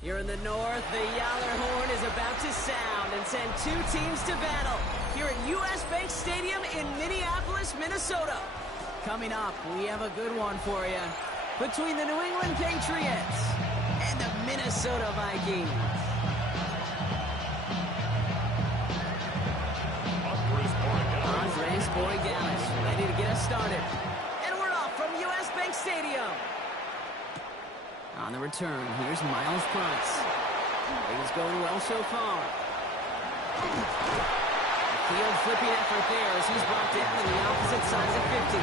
Here in the north, the Yaller horn is about to sound and send two teams to battle here at U.S. Bank Stadium in Minneapolis, Minnesota. Coming up, we have a good one for you between the New England Patriots and the Minnesota Vikings. Andres Borregales ready to get us started. And we're off from U.S. Bank Stadium. On the return, here's Miles Price. Things going well so far. Field flipping effort there as he's brought down on the opposite side of the 50.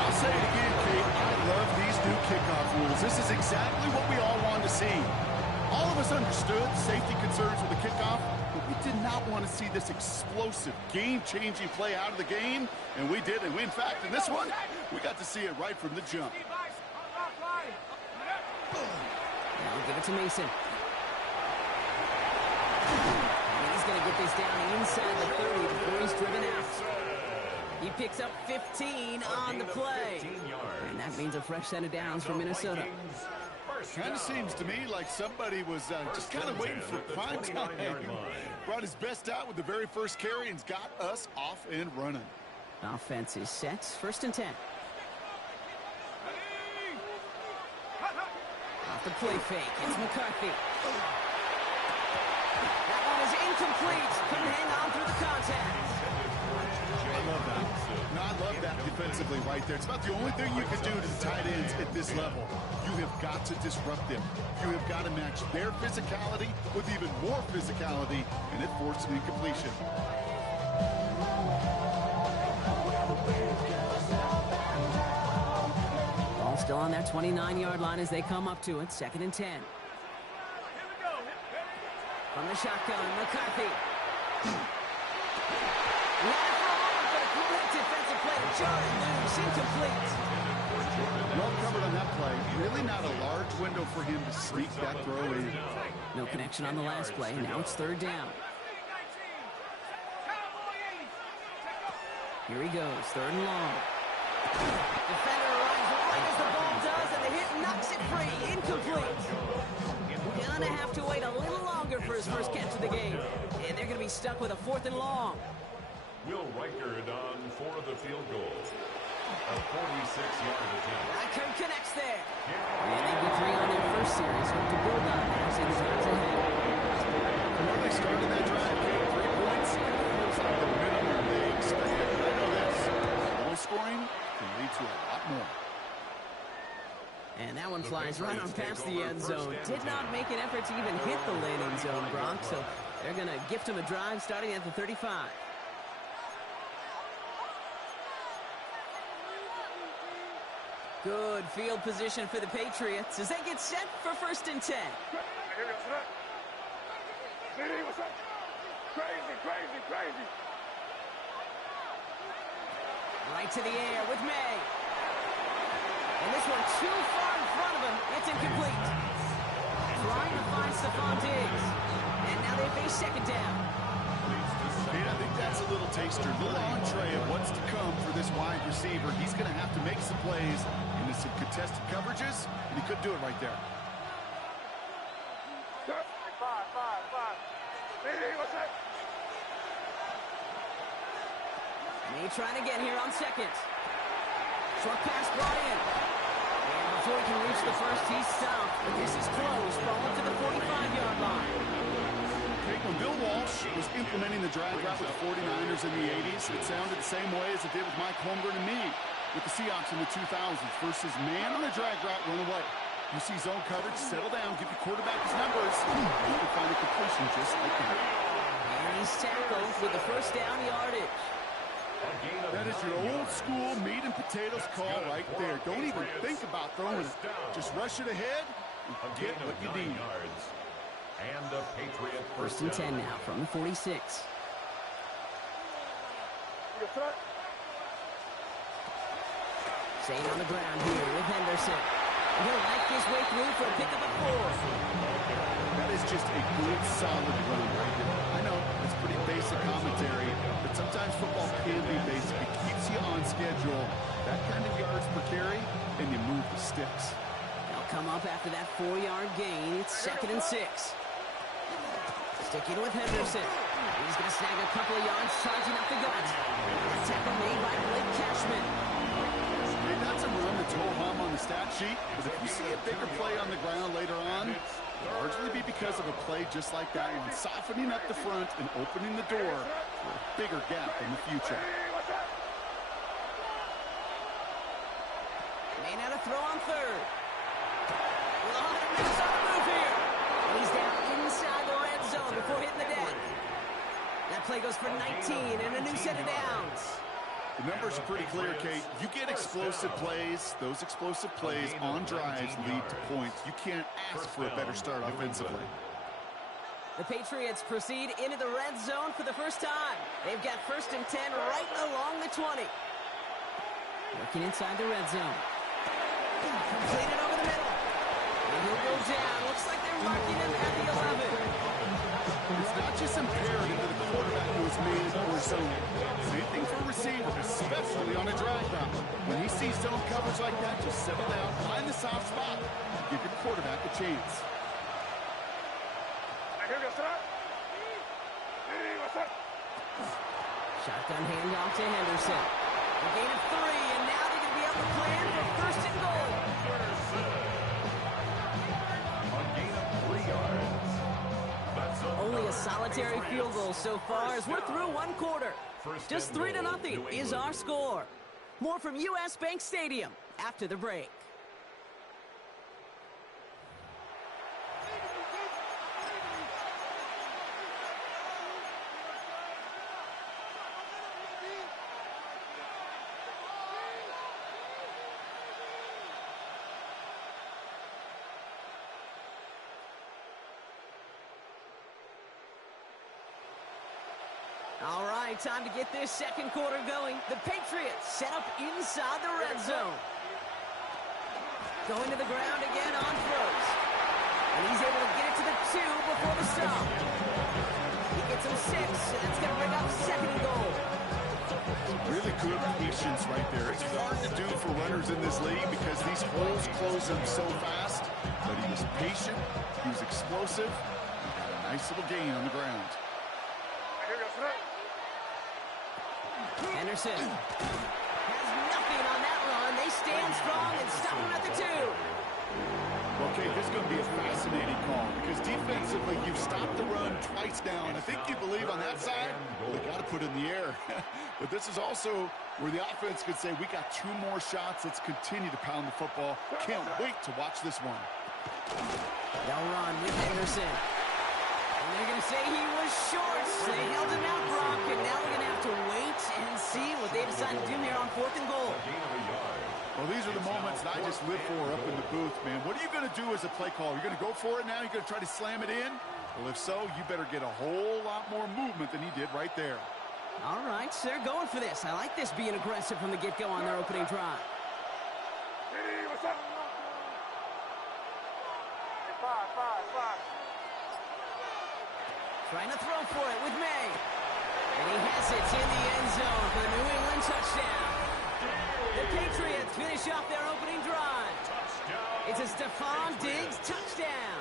I'll say it again, Kate. I love these new kickoff rules. This is exactly what we all wanted to see. All of us understood safety concerns with the kickoff, but we did not want to see this explosive, game-changing play out of the game, and we did. And in fact, in this one, we got to see it right from the jump. Now give it to Mason. He's going to get this down inside the 30 before he's driven out. He picks up 15 on the play. And that means a fresh set of downs for Minnesota. Kind of seems to me like somebody was just kind of waiting for prime time. Brought his best out with the very first carry and got us off and running. Offense is set. First and 10. Off the play fake. It's McCarthy. That one is incomplete. Couldn't hang on through the contact. I love that. No, I love that defensively right there. It's about the only thing you can do to the tight ends at this level. You have got to disrupt them. You have got to match their physicality with even more physicality, and it forced an incompletion. Ball still on that 29-yard line as they come up to it. Second and 10. From the shotgun, McCarthy. Defensive play, Jordan loose, incomplete. Well covered on that play. Really not a large window for him to sneak that throw in. No connection on the last play. Now it's third down. Here he goes, third and long. Defender runs right as the ball does, and the hit knocks it free. Incomplete. Gonna have to wait a little longer for his first catch of the game. And they're gonna be stuck with a fourth and long. Will Reichard on for the field goal. A 46-yard attempt. Reichard connects there. And they get 3 on their first series. Hope to build on that as they drive ahead. When they started that drive, 3 points, it looks like the minimum they expected. I know this. Low scoring can lead to a lot more. And that one flies right on past the end zone. Did not make an effort to even hit the late end zone, Brock. So they're going to gift him a drive starting at the 35. Good field position for the Patriots as they get set for first and 10. Crazy. Right to the air with May. And this one too far in front of him. It's incomplete. Trying to find Stephon Diggs. And now they face second down. I think that's a little taster, a little entree of what's to come for this wide receiver. He's going to have to make some plays into some contested coverages, and he couldn't do it right there. May trying again here on second. Short pass brought in. And before he can reach the first, he's stopped. But this is close. Ball up to the 45-yard line. When Bill Walsh was implementing the drag route with the 49ers in the 80s, it sounded the same way as it did with Mike Holmgren and me with the Seahawks in the 2000s versus man on a drag route, run away. You see zone coverage, settle down, give your quarterback his numbers, and you can find a completion just like that. And he's tackled with the first down yardage. That is your old school meat and potatoes call right there. Don't even think about throwing it. Just rush it ahead and get what you need. And the Patriot First and 10 now from the 46. Staying on the ground here with Henderson. He'll knife his way through for a pickup of 4. That is just a good, solid run right there. I know it's pretty basic commentary, but sometimes football can be basic. It keeps you on schedule. That kind of yards per carry, and you move the sticks. come up after that 4-yard gain. It's 2nd and 6. Sticking with Henderson. He's going to snag a couple of yards, charging up the gut. Tackle made by Blake Cashman. Hey, that's a run that's ho-hum on the stat sheet, but if you see a bigger play on the ground later on, it'll largely be because of a play just like that one, softening up the front and opening the door for a bigger gap in the future. May not have throw on 3rd. Well, he's on the move here. And he's down inside the red zone before hitting the deck. That play goes for 19 and a new set of downs. The numbers are pretty clear, Kate. You get explosive plays. Those explosive plays on drives lead to points. You can't ask for a better start offensively. The Patriots proceed into the red zone for the first time. They've got 1st and 10 right along the 20. Working inside the red zone. Completed over the middle. And he'll go down. Looks like they're marking him at the 11. It's not just imperative that the quarterback knows man or zone. Same thing for a receiver, especially on a drag route. When he sees zone coverage like that, just settle down, find the soft spot, and give your quarterback a chance. Shotgun handoff to Henderson. A gain of 3, and now they're going to be able to plan for 1st and goal. A gain of 3 yards. That's Only a solitary field goal so far as we're through 1 quarter. Just 3-0 is our score. More from US Bank Stadium after the break. All right, time to get this 2nd quarter going. The Patriots set up inside the red zone. Going to the ground again on throws. And he's able to get it to the 2 before the stop. He gets him 6, and that's going to bring up 2nd and goal. Really good patience right there. It's hard to do for runners in this league because these holes close them so fast. But he was patient, he was explosive, and got a nice little gain on the ground. Henderson has nothing on that run. They stand strong and stop him at the 2. Okay, this is going to be a fascinating call because defensively you've stopped the run twice now, and I think you believe on that side, well, they got to put it in the air. But this is also where the offense could say, we got 2 more shots. Let's continue to pound the football. Can't wait to watch this one. They'll run with Henderson. And they're going to say he was short. They held him out, Brock, and now we're going to have to wait and see what they decide to do here on 4th and goal. Well, these are the moments that I just live for up in the booth, man. What are you going to do as a play caller? You're going to go for it now? You're going to try to slam it in? Well, if so, you better get a whole lot more movement than he did right there. All right, so they're going for this. I like this being aggressive from the get-go on their opening drive. Trying to throw for it with May. And he has it in the end zone for the New England touchdown. The Patriots finish off their opening drive. It's a Stephon Diggs touchdown.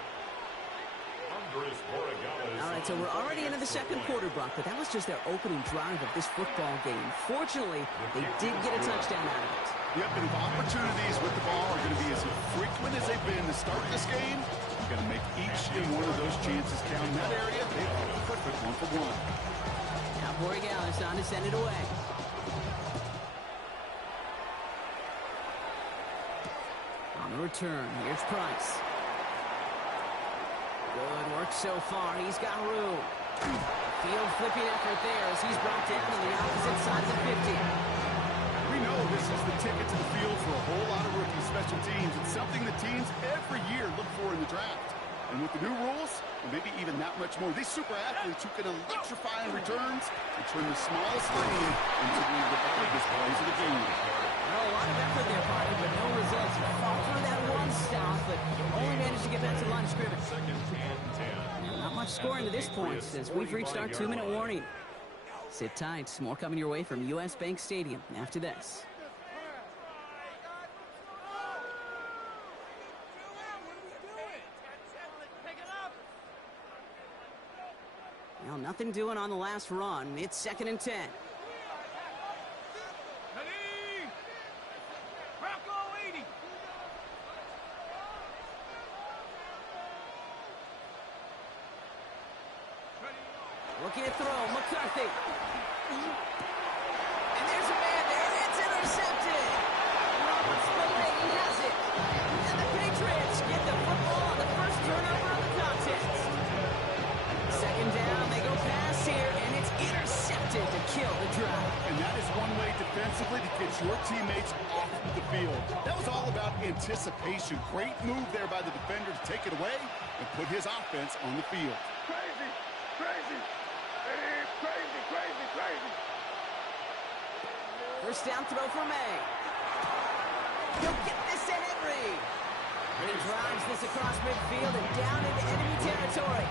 All right, so we're already into the 2nd quarter, Brock, but that was just their opening drive of this football game. Fortunately, they did get a touchdown out of it. Yep, and if opportunities with the ball are going to be as frequent as they've been to start this game, you've got to make each and one of those chances count. In that area, they've got the perfect 1 for 1. Now Corey Galler's on to send it away. On the return, here's Price. Good work so far. He's got room. Field flipping effort there as he's brought down on the opposite side of the 50. We know this is the ticket to the field for a whole lot of rookie special teams. It's something the teams every year look for in the draft. And with the new rules, and maybe even that much more, these super athletes who can electrify in returns and turn the smallest lane into one of the biggest plays of the game. Well, a lot of effort there, Party, but no results. He fought through that one stop, but only managed to get back to the line of scrimmage. Not much scoring to this point, as we've reached our 2-minute warning. Sit tight. More coming your way from US Bank Stadium after this. Well, nothing doing on the last run. It's 2nd and 10. Looking to throw, McCarthy. And there's a man there. It's intercepted. Roberts Spillane has it. And the Patriots get the football on the first turnover of the contest. 2nd down, they go pass here, and it's intercepted to kill the drive. And that is one way defensively to get your teammates off the field. That was all about anticipation. Great move there by the defender to take it away and put his offense on the field. Crazy, crazy. Crazy, crazy, crazy. First down throw for May. He'll get this to Henry. And he drives this across midfield and down into enemy territory.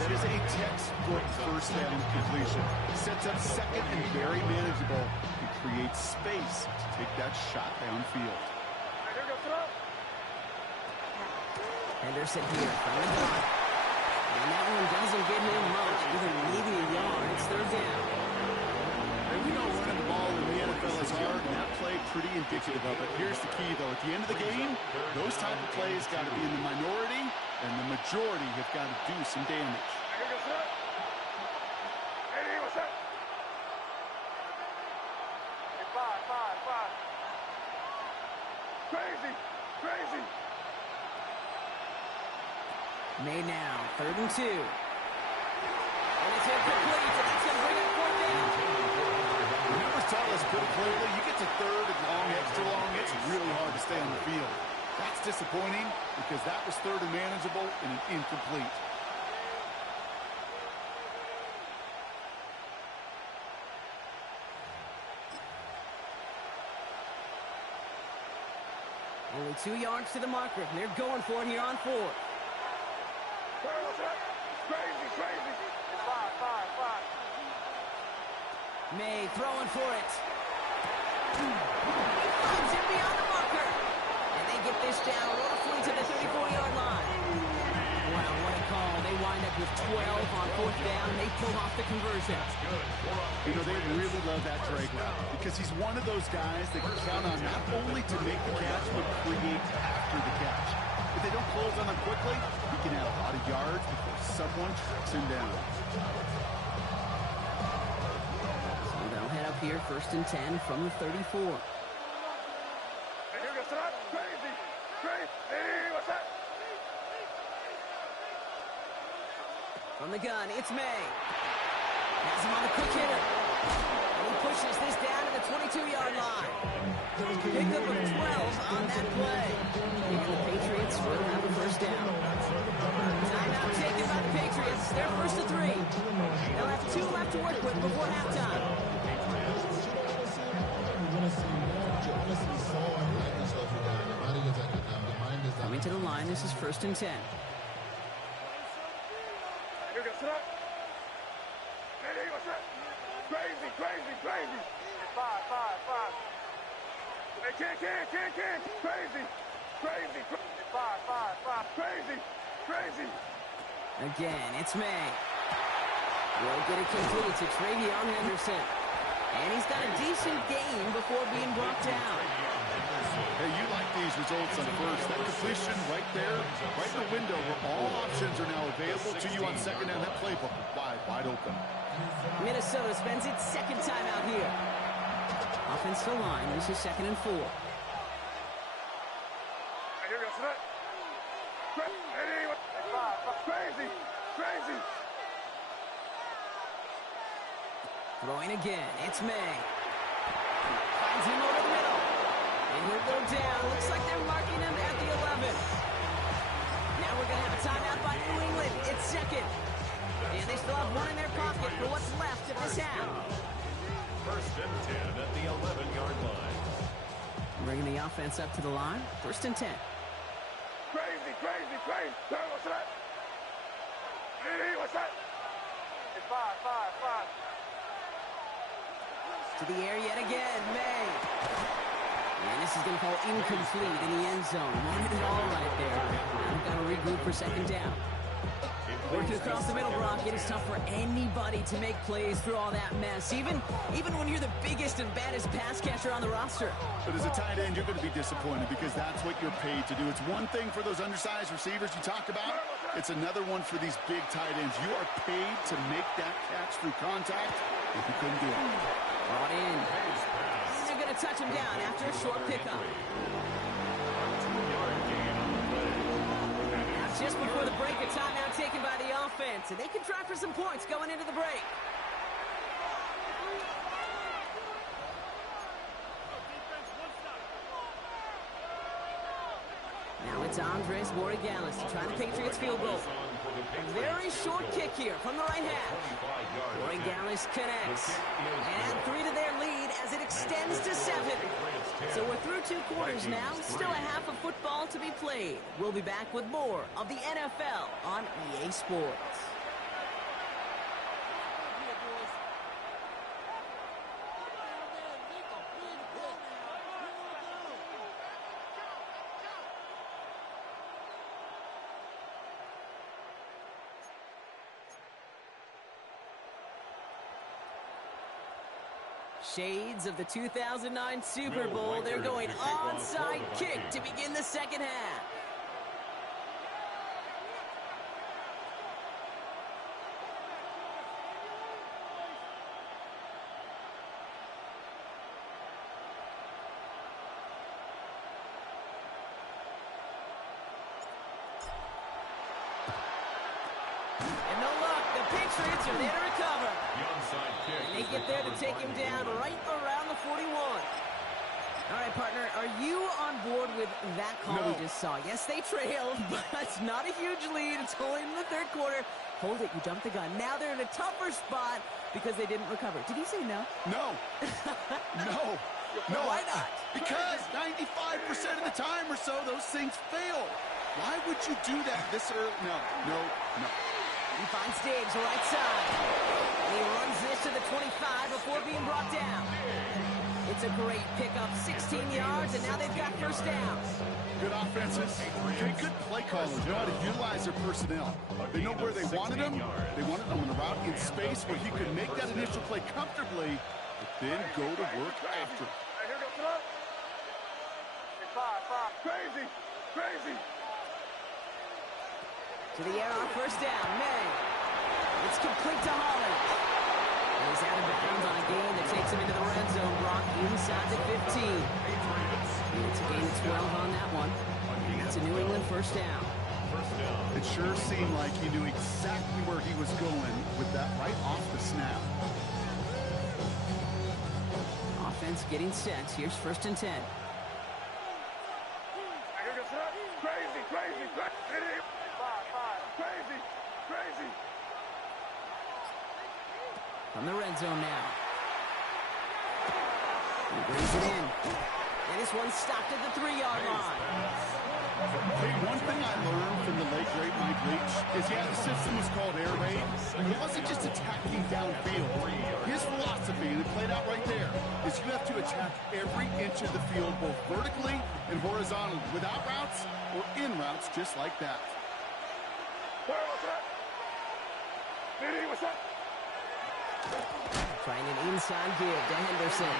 That is a textbook first down completion. Sets up second and very manageable. It creates space to take that shot downfield. Henderson here from the gun. And that one doesn't get him much, even maybe a yard. It's 3rd down. And we know running the ball in the NFL is hard, and that play pretty indicative of it. Here's the key, though. At the end of the game, those type of plays got to be in the minority, and the majority have got to do some damage. Crazy, crazy. May now, 3rd and 2. And it's incomplete, and that's going to bring up 4th down. The numbers tell us pretty clearly, you get to 3rd and long, extra long, it's really hard to stay on the field. That's disappointing because that was 3rd and manageable and an incomplete. Only 2 yards to the marker. They're going for it here on 4th. Crazy, crazy. 5. May throwing for it. He finds him beyond the marker. And they get this down roughly to the 34-yard line. Wow, what a call. They wind up with 12 on 4th down. They pull off the conversion. You know, they really love that drag route because he's one of those guys that can count on not only to make the catch, but create after the catch. If they don't close on him quickly, he can have a lot of yards before someone tracks him down. So they'll head up here, 1st and 10 from the 34. Crazy, crazy. Hey, what's that? From the gun, it's May. Has him on the quick hitter. And he pushes this down to the 22-yard line. Pickup of 12 on that play. And the Patriots will have a 1st down. Timeout taken by the Patriots. They're 1st and 3. They'll have 2 left to work with before halftime. Coming to the line, this is 1st and 10. Crazy, crazy, crazy. 5. Hey, can't. Crazy, crazy. 5. Crazy, crazy. Again, it's May. Will get it complete to Travion Henderson. And he's got a decent game before being brought down. Hey, you like these results on 1st. That completion right there, right in the window where all options are now available to you on 2nd down. That playbook wide open. Minnesota spends its 2nd time out here. Offensive line, this is 2nd and 4. Crazy. Throwing again, it's May. Finds him over the middle. And he'll go down. Looks like they're marking him at the 11. Now we're going to have a timeout by New England. It's 2nd. And they still have 1 in their pocket for what's left of this half. 1st and 10 at the 11-yard line. Bringing the offense up to the line. 1st and 10. Crazy. What's that? Hey, what's that? It's 5. To the air yet again, May. And this is going to fall incomplete in the end zone. Wanted it all right there. Now we've got to regroup for 2nd down. Working across the middle, Brock, it is tough for anybody to make plays through all that mess, even when you're the biggest and baddest pass catcher on the roster. But as a tight end, you're going to be disappointed because that's what you're paid to do. It's one thing for those undersized receivers you talk about. It's another one for these big tight ends. You are paid to make that catch through contact. If you couldn't do it. Brought in. They're going to touch him down after a short pickup. Just before the break, a timeout taken by the offense, and they can try for some points going into the break. Now it's Andres Borregales to try the Patriots field goal. A very short kick here from the right half. Borregales connects. And 3 to their lead as it extends to 7. So we're through 2 quarters now. Still a half of football to be played. We'll be back with more of the NFL on EA Sports. Shades of the 2009 Super Bowl. They're going onside kick to begin the second half. And no luck. The Patriots are there to recover. And they get there to take him down right around the 41. All right, partner, are you on board with that call we just saw? Yes, they trailed, but it's not a huge lead. It's only in the third quarter. Hold it, you jumped the gun. Now they're in a tougher spot because they didn't recover. Did he say no? No. No. No. Why not? Because 95% of the time or so, those things fail. Why would you do that this early? No. He finds Diggs right side. And he runs this to the 25 before being brought down. It's a great pickup, 16 yards, and now they've got first down. Good offenses. Good play callers. Know how to utilize their personnel. They know where they wanted them. They wanted them on a route in space where he could make that initial play comfortably, but then go to work after. Hey, here goes up. Five. Crazy. To the air on first down, May. It's complete to Holland. He's out of bounds on a gain that takes him into the red zone, Brock, inside the 15. It's a gain of 12 on that one. And that's a New England first down. It sure seemed like he knew exactly where he was going with that right off the snap. Offense getting set. Here's first and 10. Hey, here goes up. Crazy. Five. Crazy. From the red zone now. He brings it in. And this one's stopped at the 3-yard line. Hey, one thing I learned from the late great Mike Leach is, the system was called air raid. It wasn't just attacking downfield. His philosophy, and it played out right there, is you have to attack every inch of the field, both vertically and horizontally, without routes or in routes, just like that. What's up? What's up? Trying an inside give to Henderson.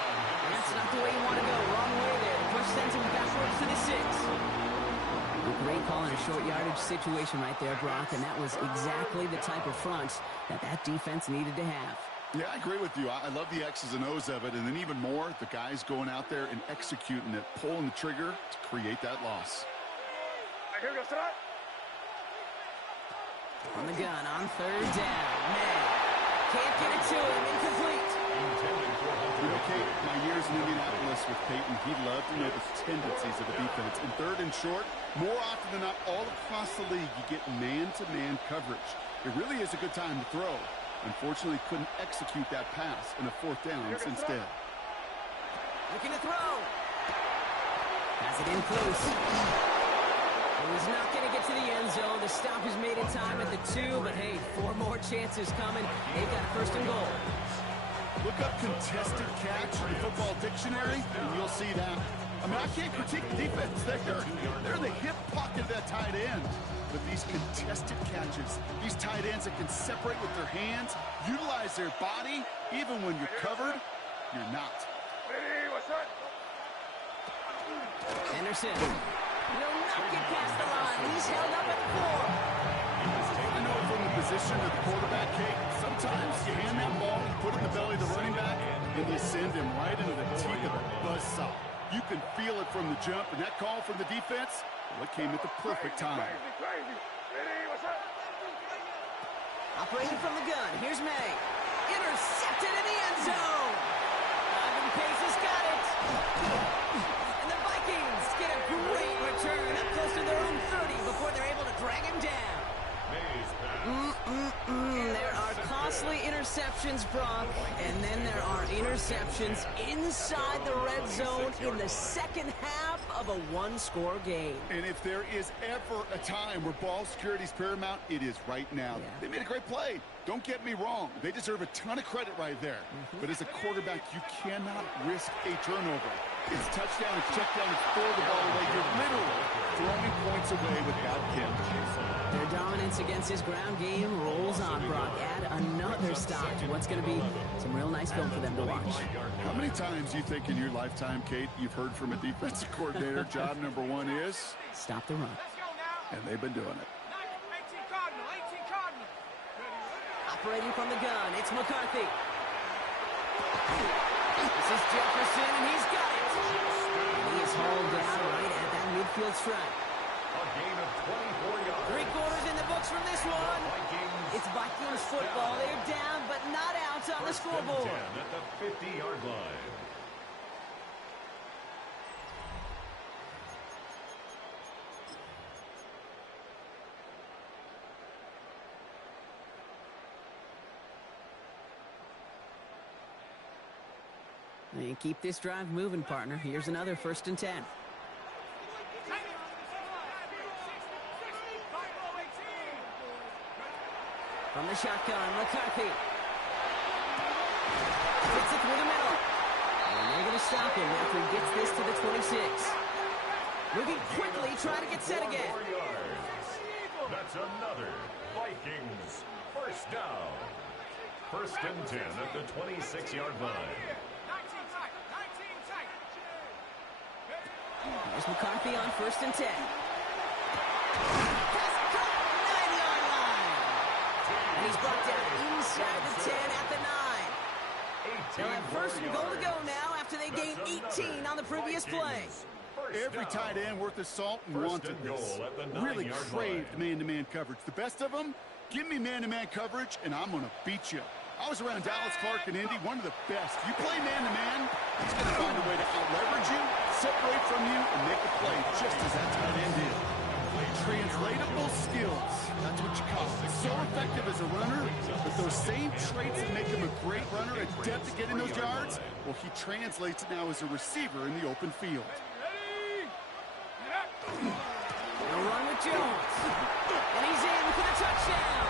That's not the way you want to go. Wrong way there. Push sends him backwards to the 6. A great call in a short yardage situation right there, Brock, and that was exactly the type of front that defense needed to have. Yeah, I agree with you. I love the X's and O's of it, and then even more, the guys going out there and executing it, pulling the trigger to create that loss. Hey, here goes tonight. On the gun on third down. May can't get it to him. Incomplete. You know, Kate, my years in Indianapolis with Peyton, he loved to know the tendencies of the defense. In third and short, more often than not, all across the league, you get man-to-man coverage. It really is a good time to throw. Unfortunately, couldn't execute that pass in a fourth down instead. Looking to throw. Has it in close. He's not going to get to the end zone. The stop is made in time at the 2, but hey, 4 more chances coming. They've got first and goal. Look up contested catch in the football dictionary, and you'll see that. I mean, I can't critique the defense. They're in the hip pocket of that tight end. but these contested catches, these tight ends that can separate with their hands, utilize their body, even when you're covered, you're not. Henderson will not get past the line. He's held up at 4. I know from the position of the quarterback, Kate, sometimes you hand that ball, you put it in the belly of the running back, and you send him right into the teeth of a buzzsaw. You can feel it from the jump, and that call from the defense, well, it came at the perfect time. Operating from the gun, here's May. Intercepted in the end zone. Ivan Pace has got it. And the Vikings get a great return up close to their own 30 before they're able to drag him down. There are costly interceptions, Brock, and then there are interceptions inside the red zone in the second half of a one-score game. And if there is ever a time where ball security is paramount, it is right now. Yeah. They made a great play. Don't get me wrong. They deserve a ton of credit right there. But as a quarterback, you cannot risk a turnover. It's touchdown, it's check down, it's throw the ball away. You're literally throwing points away with that catch. Their dominance against his ground game rolls on, Brock. Add another stop to what's going to be some real nice film for them to watch. How many times do you think in your lifetime, Kate, you've heard from a defensive coordinator, job number one is? Stop the run. And they've been doing it. 18 Cardinal, 18 Cardinal. Operating from the gun, it's McCarthy. This is Jefferson, and he's got it. And he is hauled down right at that midfield stripe. A gain of 24 yards. 3 quarters in the books from this one. It's Vikings football. They're down, but not out on the scoreboard. 10 at the 50-yard line. And keep this drive moving, partner. Here's another 1st and 10. From the shotgun, McCarthy. Gets it through the middle. And they're going to stop him after he gets this to the 26. Moving quickly, trying to get set again. 4 yards. That's another Vikings first down. 1st and 10 at the 26-yard line. There's McCarthy on 1st and 10. And he's brought down inside the 10 at the 9. They'll have 1st and goal to go now after they gained 18 on the previous play. Every tight end worth his salt and wanted this. Really craved man-to-man coverage. The best of them, give me man-to-man coverage, and I'm going to beat you. I was around Dallas, Clark, and Indy, one of the best. You play man-to-man, he's going to find a way to out-leverage you, separate from you, and make a play just as that tight end did. Translatable skills. That's what you call it. So effective as a runner, but those same traits that make him a great runner, adept at getting those yards, well, he translates it now as a receiver in the open field. They'll run with Jones. And he's in for the touchdown.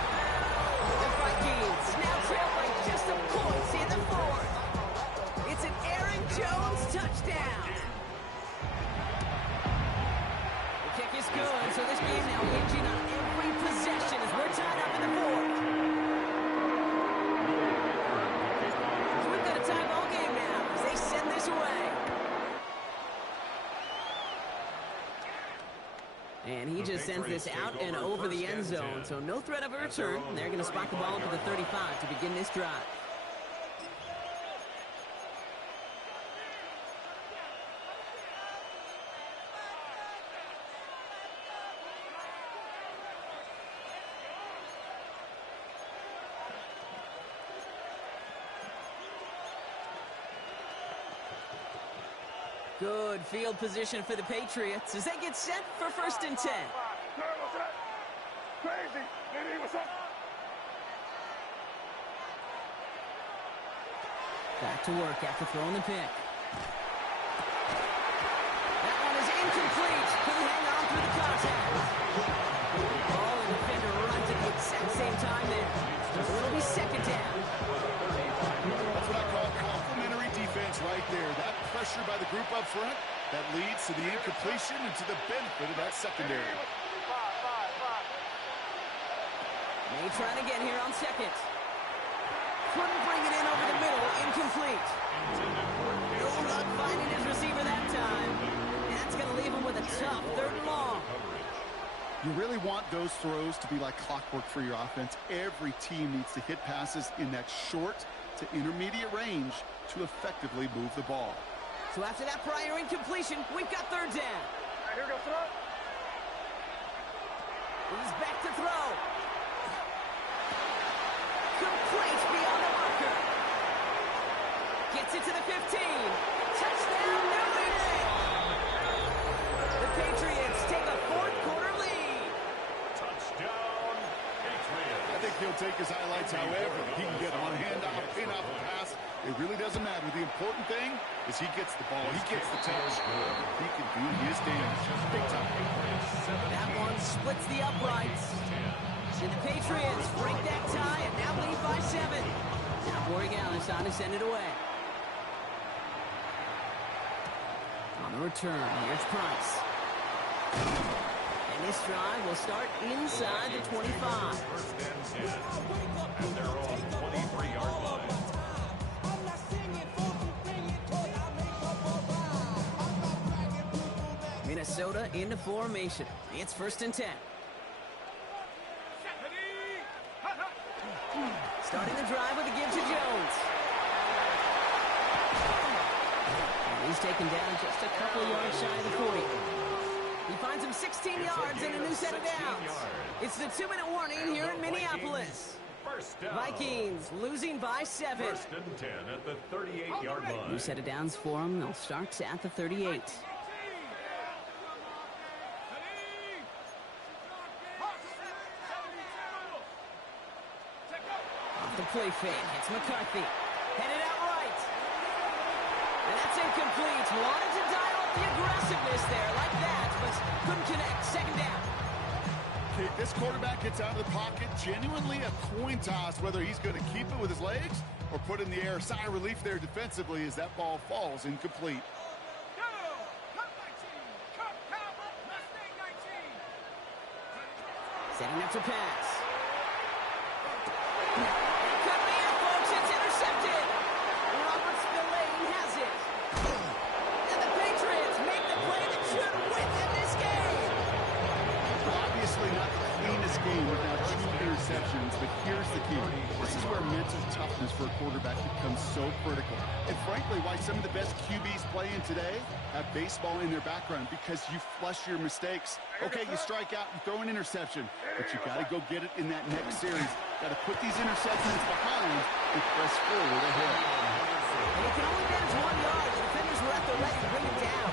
The Vikings now trail by just a point in the 4th. It's an Aaron Jones touchdown. The kick is good, so this game now hinging on every possession as we're tied up in the 4th. So we've got a tie ball game now as they send this away. And he just sends this out and over the end zone, so no threat of a return. And they're going to spot the ball up to the 35 to begin this drive. Good field position for the Patriots as they get set for 1st and 10. Crazy. Back to work after throwing the pick. That one is incomplete. Couldn't hang on through the contact. Ball and defender runs at the exact same time there. So it'll be 2nd down. That's what I call complimentary defense right there. That pressure by the group up front, that leads to the incompletion and to the benefit of that secondary. They trying to get here on second. Couldn't bring it in over the middle. Incomplete. No luck finding his receiver that time. And that's going to leave him with a tough 3rd and long. You really want those throws to be like clockwork for your offense. Every team needs to hit passes in that short to intermediate range to effectively move the ball. So after that prior incompletion, we've got 3rd down. All right, here we go, throw. He's back to throw. Complete beyond the marker. Gets it to the 15. Touchdown, New England. The Patriots take a 4th quarter lead. Touchdown, Patriots. I think he'll take his highlights however. He can get one handoff, pin off a pass. It really doesn't matter. The important thing is he gets the ball. He gets the touch. He can do his damage. Big time. That one splits the uprights. And the Patriots break that tie and now lead by 7. Now Borregales on to send it away. On the return, here's Price. And this drive will start inside the 25. First and 10 at their own 23-yard line. Minnesota into formation. It's 1st and 10. Starting the drive with a give to Jones. And he's taken down just a couple of yards shy of the 40. He finds him 16 yards and a new set of downs. It's the 2-minute warning here in Minneapolis. First down. Vikings losing by 7. 1st and 10 at the 38-yard line. New set of downs for them. They'll start at the 38. The play fake. It's McCarthy. Headed out right. And that's incomplete. Wanted to dial up the aggressiveness there like that, but couldn't connect. 2nd down. Okay, this quarterback gets out of the pocket. Genuinely a coin toss whether he's going to keep it with his legs or put in the air. Sigh of relief there defensively as that ball falls incomplete. Setting up to pass. It's intercepted. Robert Spillane has it. And the Patriots make the play that should win them this game. Obviously not the cleanest game without 2 interceptions, but here's the key. This is where mental toughness for a quarterback becomes so critical. And frankly, why some of the best QBs playing today have baseball in their background, because you flush your mistakes. Okay, you strike out, you throw an interception, but you got to go get it in that next series. Got to put these interceptions behind and press forward ahead. And he can only manage 1 yard. The defenders were at the ready to bring it down.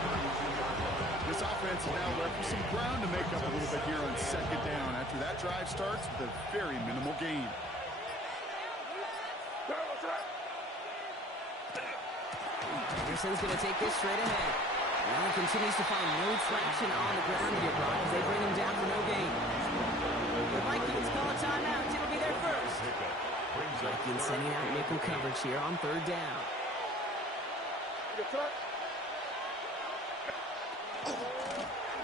This offense is now left with some ground to make up a little bit here on 2nd down after that drive starts with a very minimal gain. Anderson's going to take this straight ahead. Now he continues to find no traction on the ground here, Brian, as they bring him down for no gain. The Vikings call a timeout. It'll be their first. Vikings sending out nickel coverage here on 3rd down.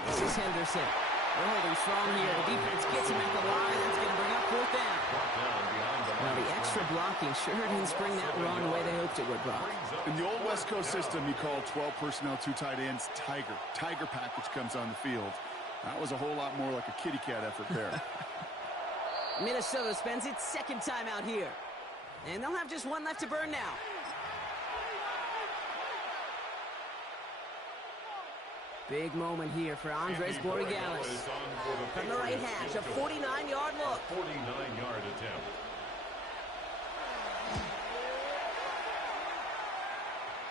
This is Henderson. They're holding strong here. The defense gets him at the line. That's going to bring up 4th down. Well, the extra blocking sure didn't spring that run the way they hoped it would, Brock. In the old West Coast system, you call 12 personnel, 2 tight ends, Tiger. Tiger package comes on the field. That was a whole lot more like a kitty cat effort there. Minnesota spends its 2nd time out here. And they'll have just 1 left to burn now. Big moment here for Andres Borregales. From the right hash, a 49-yard look. 49-yard attempt.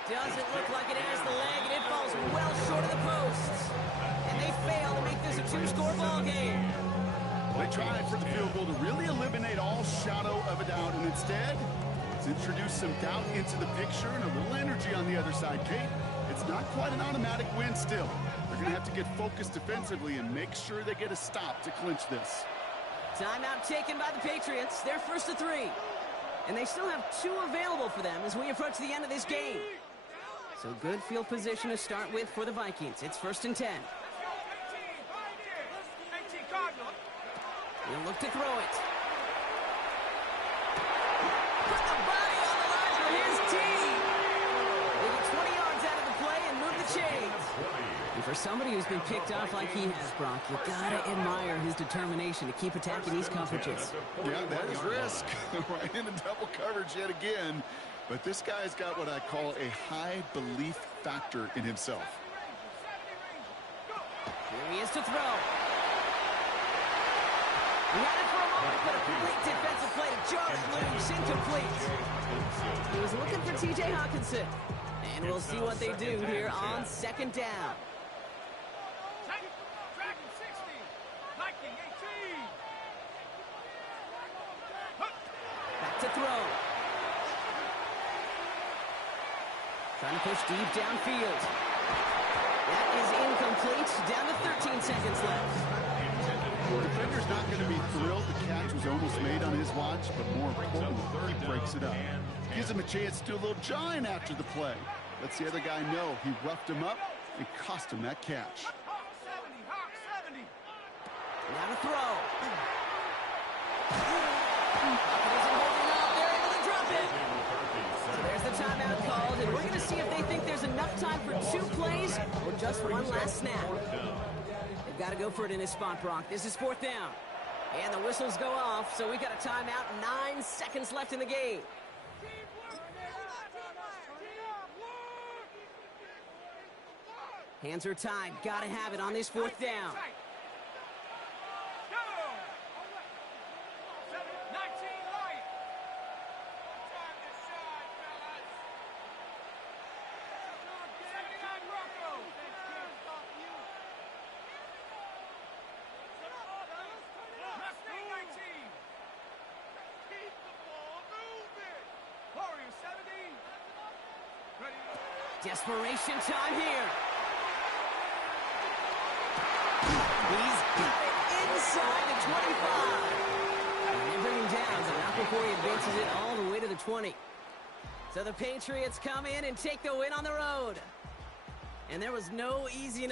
Doesn't look like it has the leg, and it falls well short of the posts. And they fail to make this a 2-score ball game. They tried for the field goal to really eliminate all shadow of a doubt, and instead, let's introduce some doubt into the picture and a little energy on the other side. Kate, it's not quite an automatic win still. They're going to have to get focused defensively and make sure they get a stop to clinch this. Timeout taken by the Patriots. They're 1st and 3. And they still have 2 available for them as we approach the end of this game. So good field position to start with for the Vikings. It's 1st and 10. He'll look to throw it. put the body on the line for his team. They get 20 yards out of the play and move the chains. And for somebody who's been picked off like he has, Brock, you gotta admire his determination to keep attacking these coverages. Yeah, that is risk. Right into double coverage yet again. But this guy's got what I call a high belief factor in himself. Here he is to throw. He had it for a moment, but a complete defensive play to jar it loose, incomplete. He was looking for T.J. Hawkinson. And we'll see what they do here on second down. Dragon 60. Viking 18. Back to throw. Trying to push deep downfield. That is incomplete. Down to 13 seconds left. The defender's not going to be thrilled the catch was almost made on his watch, but more importantly, he breaks it up. Gives him a chance to do a little jawing after the play. Lets the other guy know he roughed him up and cost him that catch. Hawk 70. Hawk 70. Now to throw. Isn't holding up. They're able to drop it. So there's the timeout called, and we're going to see if they think there's enough time for 2 plays or just one last snap. They've got to go for it in this spot, Brock. This is 4th down. And the whistles go off, so we got a timeout. 9 seconds left in the game. Hands are tied. Got to have it on this 4th down. Go. 19 light. Time to shine, fellas. 79 Rocco. Mustang 19. Keep the ball moving. Warrior 70. Ready. Desperation time here. He's got it inside the 25. And they bring him down, but not before he advances it all the way to the 20. So the Patriots come in and take the win on the road. And there was no easy enough.